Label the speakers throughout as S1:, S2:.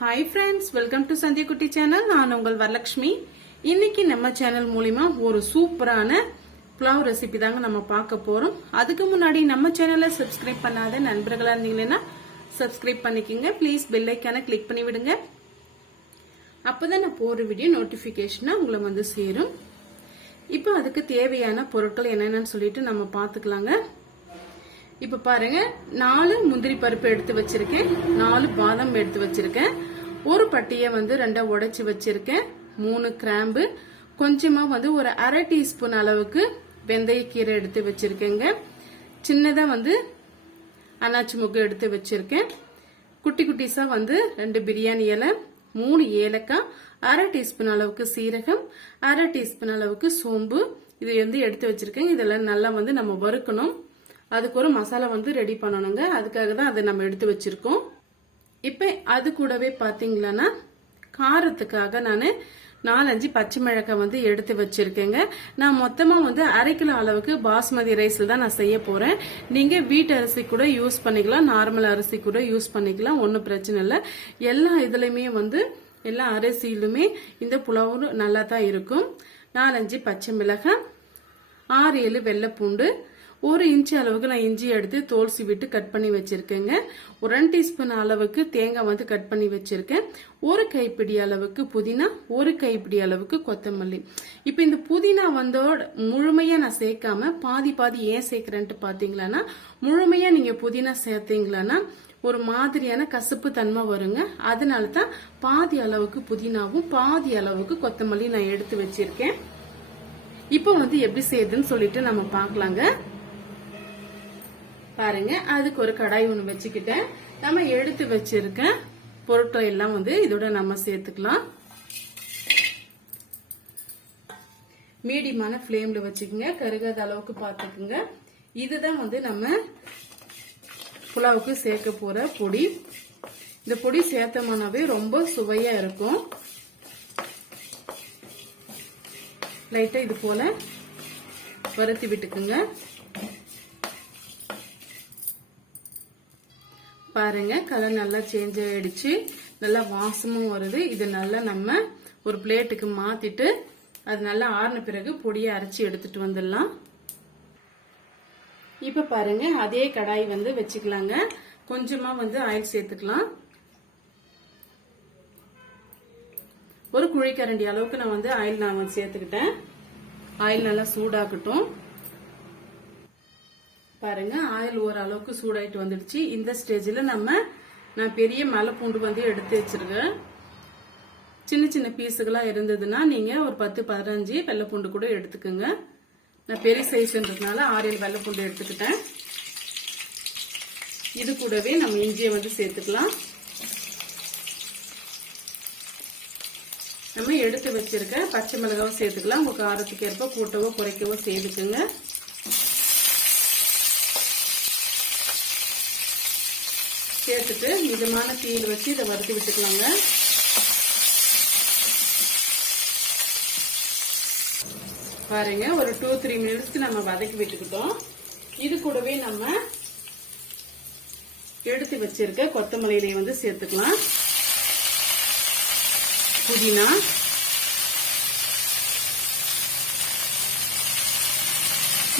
S1: Hi friends welcome to Sandhiya குட்டி channel நான் உங்கள் வரலட்சுமி இன்னைக்கு நம்ம சேனல் மூலிமா ஒரு சூப்பரான புலாவ் ரெசிபி தாங்க நம்ம பார்க்க போறோம். அதுக்கு முன்னாடி நம்ம சேனலை சப்ஸ்கிரைப் பண்ணாத நண்பர்களா இருந்தீங்கன்னா சப்ஸ்கிரைப் பண்ணிக்கோங்க. ப்ளீஸ் பெல் ஐக்கான கிளிக் பண்ணி விடுங்க. அப்பதான் நான் போற வீடியோ நோட்டிபிகேஷனா உங்களை வந்து சேரும். இப்போ அதுக்கு தேவையான பொருட்கள் என்னென்னு சொல்லிட்டு நம்ம பார்த்துக்கலாங்க. இப்ப பாருங்க நாலு முந்திரி பருப்பு எடுத்து வச்சிருக்கேன். நாலு பாதாம் எடுத்து வச்சிருக்கேன். ஒரு பட்டியை வந்து ரெண்டா உடைச்சு வச்சிருக்கேன். மூணு கிராம்பு. கொஞ்சமா வந்து ஒரு அரை டீஸ்பூன் அளவுக்கு வெந்தயக்கீரை எடுத்து வச்சிருக்கேங்க. சின்னதா வந்து அன்னாச்சி முக்கு எடுத்து வச்சிருக்கேன். குட்டி குட்டிஸா வந்து ரெண்டு பிரியாணி இலை மூணு ஏலக்காய் அரை டீஸ்பூன் அளவுக்கு சீரகம் அரை டீஸ்பூன் அளவுக்கு சோம்பு. இது வந்து எடுத்து வச்சிருக்கேன் இதெல்லாம் நல்லா வந்து நம்ம வறுக்கணும். அதுக்கு ஒரு மசாலா வந்து ரெடி பண்ணணுங்க. அதுக்காக தான் அதை நம்ம எடுத்து வச்சிருக்கோம். இப்போ அது கூடவே பார்த்தீங்களன்னா காரத்துக்காக நான் நாலஞ்சு பச்சை மிளகாய் வந்து எடுத்து வச்சிருக்கேங்க. நான் மொத்தமாக வந்து அரை கிலோ அளவுக்கு பாஸ்மதி ரைஸில் தான் நான் செய்ய போகிறேன் நீங்கள் வீட்டு அரிசி கூட யூஸ் பண்ணிக்கலாம். நார்மல் அரிசி கூட யூஸ் பண்ணிக்கலாம். ஒன்றும் பிரச்சனை இல்லை. எல்லா இதுலையுமே வந்து எல்லா அரிசியிலுமே இந்த புலாவும் நல்லா தான் இருக்கும். நாலஞ்சு பச்சை மிளகாய் ஆறு ஏழு வெள்ளைப்பூண்டு ஒரு இன்ச்சு அளவுக்கு நான் இஞ்சி எடுத்து தோல் சீவிட்டு கட் பண்ணி வச்சிருக்கேங்க. ஒரு ரெண்டு டீஸ்பூன் அளவுக்கு தேங்காய் வந்து கட் பண்ணி வச்சிருக்கேன். ஒரு கைப்பிடி அளவுக்கு புதினா ஒரு கைப்பிடி அளவுக்கு கொத்தமல்லி. இப்போ இந்த புதினா வந்தோட முழுமையா நான் சேர்க்காம பாதி பாதி ஏன் சேர்க்கிறேன்ட்டு பாத்தீங்களான்னா முழுமையா நீங்க புதினா சேர்த்தீங்களான்னா ஒரு மாதிரியான கசப்பு தன்மை வருங்க. அதனால தான் பாதி அளவுக்கு புதினாவும் பாதி அளவுக்கு கொத்தமல்லி நான் எடுத்து வச்சிருக்கேன். இப்போ வந்து எப்படி செய்யுதுன்னு சொல்லிட்டு நம்ம பார்க்கலாங்க. பாருங்க. அதுக்கு ஒரு கடாய் ஒன்று வச்சுக்கிட்டேன். நம்ம எடுத்து வச்சிருக்க பொருட்கள் எல்லாம் வந்து இதோட நம்ம சேர்த்துக்கலாம். மீடியமான ஃப்ளேம்ல வச்சுக்கோங்க. கருகாத அளவுக்கு பார்த்துக்குங்க. இதுதான் வந்து நம்ம புலாவுக்கு சேர்க்க போற பொடி. இந்த பொடி சேர்த்தோம்னாவே ரொம்ப சுவையா இருக்கும். லைட்டா இது போல வறுத்தி விட்டுக்குங்க. பாருங்க கலர் நல்லா சேஞ்ச் ஆயிடுச்சு. நல்லா வாசமும் வருது. இது நல்லா நம்ம ஒரு பிளேட்டுக்கு மாத்திட்டு அது நல்லா ஆறின பிறகு பொடியை அரைச்சி எடுத்துட்டு வந்துடலாம். இப்ப பாருங்க அதே கடாய் வந்து வச்சுக்கலாங்க. கொஞ்சமா வந்து ஆயில் சேர்த்துக்கலாம். ஒரு குழிக்கரண்டி அளவுக்கு நான் வந்து ஆயில் நான் வந்து சேர்த்துக்கிட்டேன். ஆயில் நல்லா சூடாக்கட்டும் பாருங்க ஆயில் ஓரளவுக்கு சூடாயிட்டு வந்துடுச்சு. இந்த ஸ்டேஜில் நம்ம நான் பெரிய மலை பூண்டு வந்து எடுத்து வச்சிருக்கேன். சின்ன சின்ன பீஸுகளாக இருந்ததுன்னா நீங்கள் ஒரு பத்து பதினஞ்சு வெள்ளை பூண்டு கூட எடுத்துக்கோங்க. நான் பெரிய சைஸ்ன்றதுனால ஆரியல் வெள்ளைப்பூண்டு வெள்ளை பூண்டு எடுத்துக்கிட்டேன். இது கூடவே நம்ம இஞ்சியை வந்து சேர்த்துக்கலாம். நம்ம எடுத்து வச்சிருக்க பச்சை மிளகாவும் சேர்த்துக்கலாம். உங்கள் காரத்துக்கு ஏற்ப கூட்டவோ குறைக்கவோ சேர்த்துக்குங்க. சேர்த்துட்டு மிதமான தீயில் வச்சு இதை வறுத்து விட்டுக்கலாங்க. பாருங்க ஒரு டூ த்ரீ மினிட்ஸ்க்கு நம்ம வதக்கி விட்டுக்கிட்டோம். இது கூடவே நம்ம எடுத்து வச்சிருக்க கொத்தமல்லியிலையும் வந்து சேர்த்துக்கலாம். புதினா.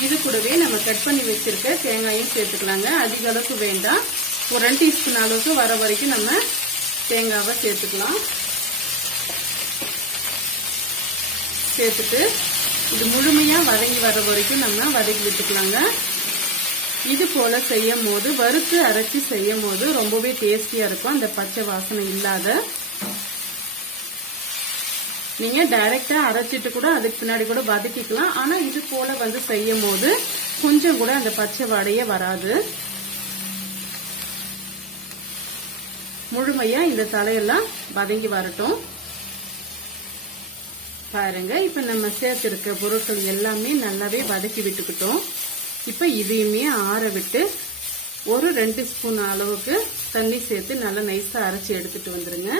S1: இது கூடவே நம்ம கட் பண்ணி வச்சிருக்க தேங்காயும் சேர்த்துக்கலாங்க. அதிக அளவுக்கு வேண்டாம். ஒரு ரெண்டு டீஸ்பூன் அளவுக்கு வர வரைக்கும் நம்ம தேங்காவை சேர்த்துக்கலாம். சேர்த்துட்டு இது முழுமையாக வதங்கி வர வரைக்கும் நம்ம வதக்கி விட்டுக்கலாங்க. இது போல செய்யும் போது வறுத்து அரைச்சி செய்யும் போது ரொம்பவே டேஸ்டியாக இருக்கும். அந்த பச்சை வாசனை இல்லாத. நீங்கள் டைரெக்டாக அரைச்சிட்டு கூட அதுக்கு பின்னாடி கூட வதக்கிக்கலாம். ஆனால் இது போல வந்து செய்யும் போது கொஞ்சம் கூட அந்த பச்சை வாடையே வராது. முழுமையா இந்த தலையெல்லாம் வதங்கி வரட்டும். பாருங்க இப்ப நம்ம சேர்த்திருக்க பொருட்கள் எல்லாமே நல்லாவே வதக்கி விட்டுக்கிட்டோம். இப்ப இதையுமே ஆற விட்டு ஒரு ரெண்டு ஸ்பூன் அளவுக்கு தண்ணி சேர்த்து நல்லா நைஸா அரைச்சி எடுத்துட்டு வந்துருங்க.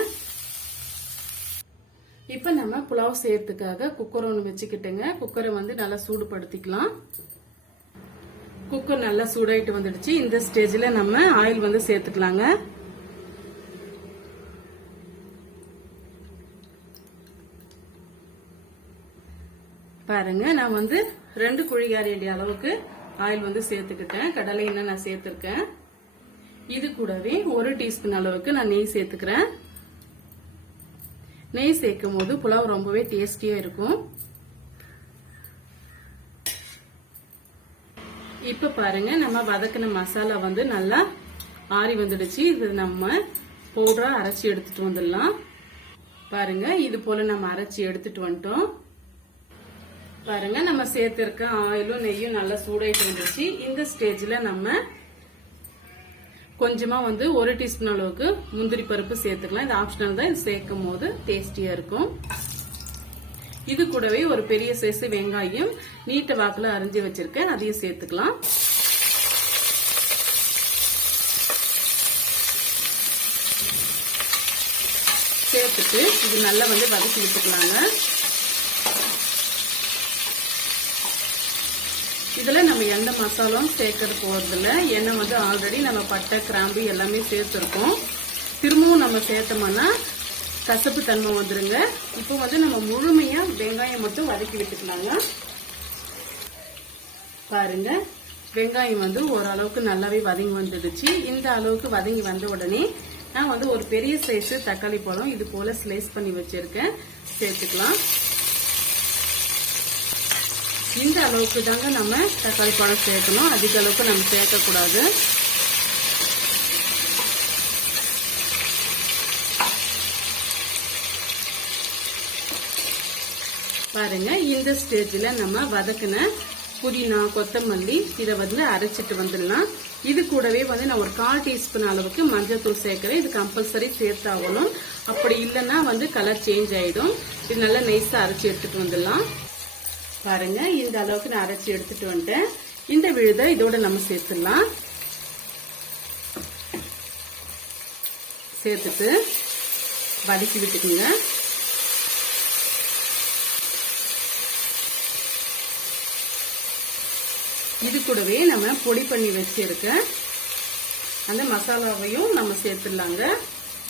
S1: இப்ப நம்ம புலாவ் செய்யறதுக்காக குக்கர் ஒன்று வச்சுக்கிட்டுங்க. குக்கரை வந்து நல்லா சூடுபடுத்திக்கலாம். குக்கர் நல்லா சூடாயிட்டு வந்துடுச்சு. இந்த ஸ்டேஜ்ல நம்ம ஆயில் வந்து சேர்த்துக்கலாங்க. பாருங்க நான் வந்து ரெண்டு குழிகாரி அளவுக்கு ஆயில் வந்து சேர்த்துக்கிட்டேன். கடலை எண்ணெய் நான் சேர்த்துருக்கேன். இது கூடவே ஒரு டீஸ்பூன் அளவுக்கு நான் நெய் சேர்த்துக்கிறேன். நெய் சேர்க்கும் போது புலாவ் ரொம்பவே டேஸ்டியா இருக்கும். இப்ப பாருங்க நம்ம வதக்கின மசாலா வந்து நல்லா ஆறி வந்துடுச்சு. இது நம்ம பவுடரா அரைச்சி எடுத்துட்டு வந்துடலாம். பாருங்க இது போல நம்ம அரைச்சி எடுத்துட்டு வந்துட்டோம். பாருங்க நம்ம சேர்த்திருக்க ஆயிலும் நெய்யும் நல்லா சூடாயிட்டு வந்துச்சு இந்த ஸ்டேஜில் நம்ம கொஞ்சமா வந்து ஒரு டீஸ்பூன் அளவுக்கு முந்திரி பருப்பு சேர்த்துக்கலாம். இது ஆப்ஷனல் தான். இது சேர்க்கும் போது டேஸ்டியா இருக்கும். இது கூடவே ஒரு பெரிய சைஸ் வெங்காயம் நீட்ட வாக்குல அரிஞ்சு வச்சிருக்கேன். அதையும் சேர்த்துக்கலாம். சேர்த்துட்டு இது நல்லா வந்து வதக்கி விட்டுக்கலாங்க. இதில் நம்ம எந்த மசாலாவும் சேர்க்கறது போகிறதில்ல ஏன்னா வந்து ஆல்ரெடி நம்ம பட்டை கிராம்பு எல்லாமே சேர்த்துருக்கோம். திரும்பவும் நம்ம சேர்த்தோம்னா கசப்பு தன்மை வந்துடுங்க இப்போ வந்து நம்ம முழுமையாக வெங்காயம் மட்டும் வதக்கி விட்டுக்கலாங்க. பாருங்க வெங்காயம் வந்து ஓரளவுக்கு நல்லாவே வதங்கி வந்துடுச்சு. இந்த அளவுக்கு வதங்கி வந்த உடனே நான் வந்து ஒரு பெரிய சைஸு தக்காளி பழம் இது போல் ஸ்லைஸ் பண்ணி வச்சுருக்கேன். சேர்த்துக்கலாம். இந்த அளவுக்கு தாங்க நம்ம தக்காளி பழம் சேர்க்கணும். அதிக அளவுக்கு நம்ம சேர்க்கக்கூடாது. பாருங்க இந்த ஸ்டேஜில் நம்ம வதக்குன புதினா கொத்தமல்லி இதை வந்து அரைச்சிட்டு வந்துடலாம். இது கூடவே வந்து நான் ஒரு கால் டீஸ்பூன் அளவுக்கு மஞ்சள் தூள் சேர்க்கிறேன். இது கம்பல்சரி சேர்த்தாகணும். அப்படி இல்லைன்னா வந்து கலர் சேஞ்ச் ஆகிடும் இது நல்லா நைஸாக அரைச்சி எடுத்துகிட்டு வந்துடலாம். பாருங்க இந்த அளவுக்கு நான் அரைச்சி எடுத்துட்டு வந்துட்டேன். இந்த விழுதை இதோட நம்ம சேர்த்துடலாம். சேர்த்துட்டு வதக்கி விட்டுக்குங்க. இது கூடவே நம்ம பொடி பண்ணி வச்சிருக்க அந்த மசாலாவையும் நம்ம சேர்த்துடலாங்க.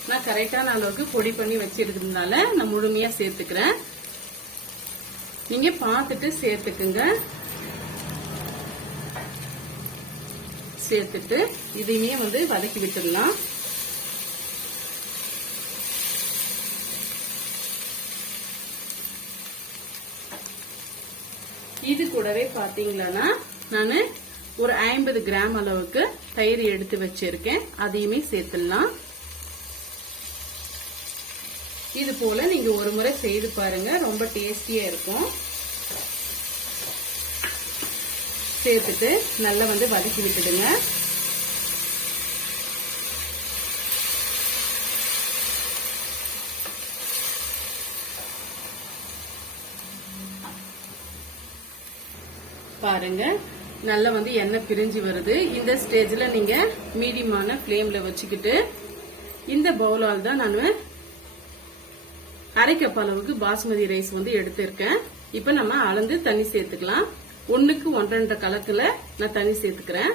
S1: நான் கரெக்டான அளவுக்கு பொடி பண்ணி வச்சிருக்கிறதுனால நான் முழுமையா சேர்த்துக்கிறேன். நீங்க பார்த்துட்டு சேர்த்துக்குங்க. சேர்த்துட்டு இதையுமே வந்து வதக்கி விட்டுடலாம். இது கூடவே பாத்தீங்களன்னா நான் ஒரு ஐம்பது கிராம் அளவுக்கு தயிர் எடுத்து வச்சிருக்கேன். அதையுமே சேர்த்துடலாம். இது போல நீங்க ஒரு முறை செய்து பாருங்க. ரொம்ப டேஸ்டியா இருக்கும். சேர்த்துட்டு நல்லா வந்து வதக்கி விட்டுடுங்க. பாருங்க. நல்லா வந்து எண்ணெய் பிரிஞ்சு வருது. இந்த ஸ்டேஜில் நீங்கள் மீடியமான ஃப்ளேமில் வச்சுக்கிட்டு இந்த பவுலால் தான் நான் அரை கப் அளவுக்கு பாஸ்மதி ரைஸ் வந்து எடுத்திருக்கேன். இப்ப நம்ம அளந்து தண்ணி சேர்த்துக்கலாம். ஒன்னுக்கு ஒன்றரை கலக்குல நான் தண்ணி சேர்த்துக்கிறேன்.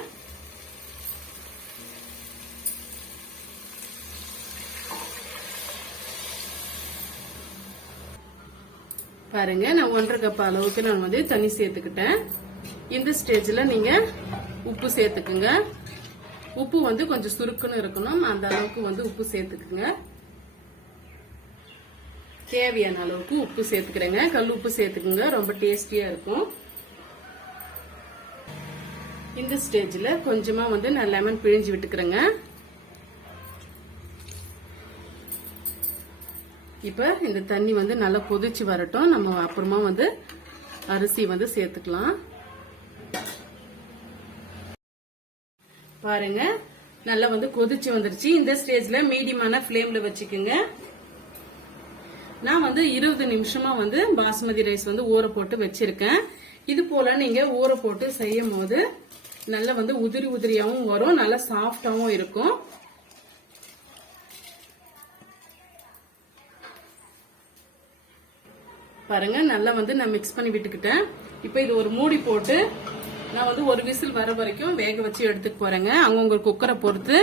S1: பாருங்க நான் ஒன்றரை கப் அளவுக்கு நான் வந்து தண்ணி சேர்த்துக்கிட்டேன். இந்த ஸ்டேஜ்ல நீங்க உப்பு சேர்த்துக்குங்க. உப்பு வந்து கொஞ்சம் சுருக்குன்னு இருக்கணும். அந்த அளவுக்கு வந்து உப்பு சேர்த்துக்குங்க. தேவையான அளவுக்கு உப்பு சேர்த்துக்கிறேங்க. கல் உப்பு சேர்த்துக்குங்க. ரொம்ப டேஸ்டியா இருக்கும். இந்த ஸ்டேஜில் கொஞ்சமா வந்து நான் லெமன் பிழிஞ்சு விட்டுக்கிறேங்க. இப்போ இந்த தண்ணி வந்து நல்லா கொதிச்சு வரட்டும். நம்ம அப்புறமா வந்து அரிசி வந்து சேர்த்துக்கலாம். பாருங்க. நல்லா வந்து கொதிச்சு வந்துருச்சு. இந்த ஸ்டேஜ்ல மீடியமான ஃப்ளேம்ல வச்சுக்கோங்க. நான் வந்து இருபது நிமிஷமா வந்து பாஸ்மதி ரைஸ் வந்து ஊற போட்டு வச்சிருக்கேன். இது போல நீங்க ஊற போட்டு செய்யும் போது நல்லா வந்து உதிரி உதிரியாவும் வரும் நல்லா சாஃப்டாவும் இருக்கும். பாருங்க நல்லா வந்து நான் மிக்ஸ் பண்ணி விட்டுக்கிட்டேன். இப்போ இது ஒரு மூடி போட்டு நான் வந்து ஒரு விசில் வர வரைக்கும் வேக வச்சு எடுத்துக்க போறேங்க. அவங்கவுங்க குக்கரை பொறுத்து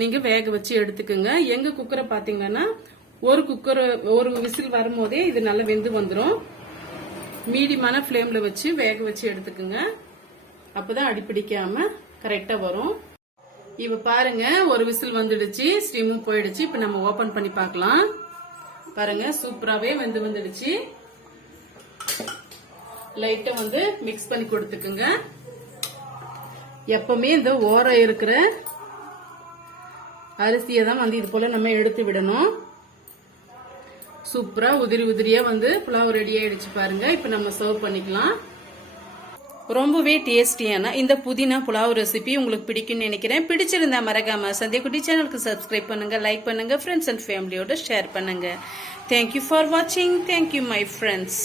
S1: நீங்க வேக வச்சு எடுத்துக்கோங்க. எங்க குக்கரை பாத்தீங்கன்னா ஒரு குக்கர் ஒரு விசில் வரும்போதே இது நல்லா வெந்து வந்துடும் மீடியமான ஃப்ளேம்ல வச்சு வேக வச்சு எடுத்துக்குங்க. அப்பதான் அடிப்பிடிக்காம கரெக்டா வரும். இப்ப பாருங்க ஒரு விசில் வந்துடுச்சு ஸ்டீமும் போயிடுச்சு. இப்ப நம்ம ஓபன் பண்ணி பார்க்கலாம். பாருங்க சூப்பராகவே வெந்து வந்துடுச்சு. லைட்டா வந்து மிக்ஸ் பண்ணி கொடுத்துக்குங்க. எப்பவுமே இந்த ஓரம் இருக்கிற அரிசியை தான் வந்து இது போல நம்ம எடுத்து விடணும். சூப்பரா உதிரி உதிரியா வந்து புலாவ் ரெடி ஆயிடுச்சு பாருங்க. இப்ப நம்ம சர்வ் பண்ணிக்கலாம். ரொம்பவே டேஸ்டியான இந்த புதினா புலாவ் ரெசிபி உங்களுக்கு பிடிக்கும்னு நினைக்கிறேன். பிடிச்சிருந்தா மறக்காம சந்தியா குட்டி சேனலுக்கு சப்ஸ்கிரைப் பண்ணுங்க லைக் பண்ணுங்க ஃப்ரெண்ட்ஸ் அண்ட் ஃபேமிலியோட ஷேர் பண்ணுங்க. தேங்க்யூ ஃபார் வாட்சிங் தேங்க்யூ மை ஃப்ரெண்ட்ஸ்